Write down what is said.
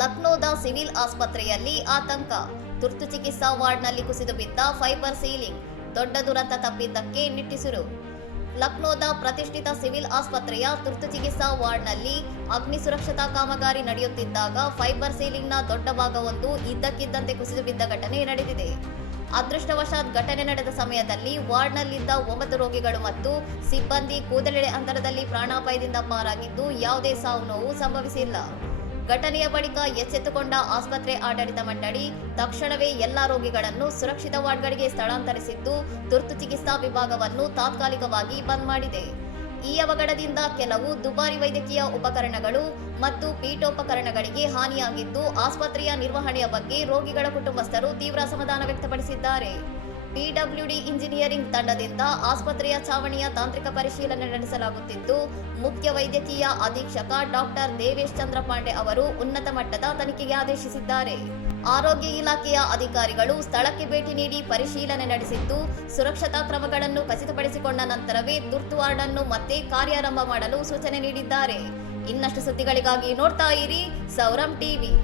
ಲಕ್ನೋದ civil ಆಸ್ಪತ್ರೆಯಲ್ಲಿ ಆತಂಕ. ತುರ್ತು ಚಿಕಿತ್ಸಾ ವಾರ್ಡ್ನಲ್ಲಿ ಕುಸಿದು ಬಿದ್ದ ಫೈಬರ್ ಸೀಲಿಂಗ್. ದೊಡ್ಡ ದುರಂತ ತಪ್ಪಿದ್ದಕ್ಕೆ ನಿಟ್ಟುಸಿರು. ಲಕ್ನೋದ ಪ್ರತಿಷ್ಠಿತ ಸಿವಿಲ್ ಆಸ್ಪತ್ರೆಯ ತುರ್ತು ಚಿಕಿತ್ಸಾ ವಾರ್ಡ್ನಲ್ಲಿ ಅಗ್ನಿ ಸುರಕ್ಷತಾ ಕಾಮಗಾರಿ ನಡೆಯುತ್ತಿದ್ದಾಗ ಫೈಬರ್ ಸೀಲಿಂಗ್ನ ದೊಡ್ಡ ಭಾಗವೊಂದು ಇದ್ದಕ್ಕಿದ್ದಂತೆ ಕುಸಿದು ಬಿದ್ದ ಘಟನೆ ನಡೆದಿದೆ. ಅದೃಷ್ಟವಶಾತ್ ಘಟನೆ ನಡೆದ ಸಮಯದಲ್ಲಿ ವಾರ್ಡ್ನಲ್ಲಿದ್ದ 9 ರೋಗಿಗಳು ಮತ್ತು ಸಿಬ್ಬಂದಿ ಕೂದಲೆಳೆ ಅಂತರದಲ್ಲಿ ಪ್ರಾಣಾಪಾಯದಿಂದ ಪಾರಾಗಿದ್ದು ಯಾವುದೇ ಸಾವು ನೋವು ಸಂಭವಿಸಿಲ್ಲ. ಘಟನೆಯ ಬಳಿಕ ಎಚ್ಚೆತ್ತುಕೊಂಡ ಆಸ್ಪತ್ರೆ ಆಡಳಿತ ಮಂಡಳಿ ತಕ್ಷಣವೇ ಎಲ್ಲಾ ರೋಗಿಗಳನ್ನು ಸುರಕ್ಷಿತ ವಾರ್ಡ್ಗಳಿಗೆ ಸ್ಥಳಾಂತರಿಸಿದ್ದು ತುರ್ತು ಚಿಕಿತ್ಸಾ ವಿಭಾಗವನ್ನು ತಾತ್ಕಾಲಿಕವಾಗಿ ಬಂದ್ ಮಾಡಿದೆ. ಈ ಅವಘಡದಿಂದ ಕೆಲವು ದುಬಾರಿ ವೈದ್ಯಕೀಯ ಉಪಕರಣಗಳು ಮತ್ತು ಪೀಠೋಪಕರಣಗಳಿಗೆ ಹಾನಿಯಾಗಿದ್ದು ಆಸ್ಪತ್ರೆಯ ನಿರ್ವಹಣೆಯ ಬಗ್ಗೆ ರೋಗಿಗಳ ಕುಟುಂಬಸ್ಥರು ತೀವ್ರ ಅಸಮಾಧಾನ ವ್ಯಕ್ತಪಡಿಸಿದ್ದಾರೆ. ಪಿಡಬ್ಲ್ಯೂಡಿ ಇಂಜಿನಿಯರಿಂಗ್ ತಂಡದಿಂದ ಆಸ್ಪತ್ರೆಯ ಚಾವಣಿಯ ತಾಂತ್ರಿಕ ಪರಿಶೀಲನೆ ನಡೆಸಲಾಗುತ್ತಿದ್ದು ಮುಖ್ಯ ವೈದ್ಯಕೀಯ ಅಧೀಕ್ಷಕ ಡಾಕ್ಟರ್ ದೇವೇಶ್ ಚಂದ್ರ ಪಾಂಡೆ ಅವರು ಉನ್ನತ ಮಟ್ಟದ ತನಿಖೆಗೆ ಆದೇಶಿಸಿದ್ದಾರೆ. ಆರೋಗ್ಯ ಇಲಾಖೆಯ ಅಧಿಕಾರಿಗಳು ಸ್ಥಳಕ್ಕೆ ಭೇಟಿ ನೀಡಿ ಪರಿಶೀಲನೆ ನಡೆಸಿದ್ದು ಸುರಕ್ಷತಾ ಕ್ರಮಗಳನ್ನು ಖಚಿತಪಡಿಸಿಕೊಂಡ ನಂತರವೇ ತುರ್ತು ವಾರ್ಡ್ ಅನ್ನು ಮತ್ತೆ ಕಾರ್ಯಾರಂಭ ಮಾಡಲು ಸೂಚನೆ ನೀಡಿದ್ದಾರೆ. ಇನ್ನಷ್ಟು ಸುದ್ದಿಗಳಿಗಾಗಿ ನೋಡ್ತಾ ಇರಿ ಸೌರಂ ಟಿವಿ.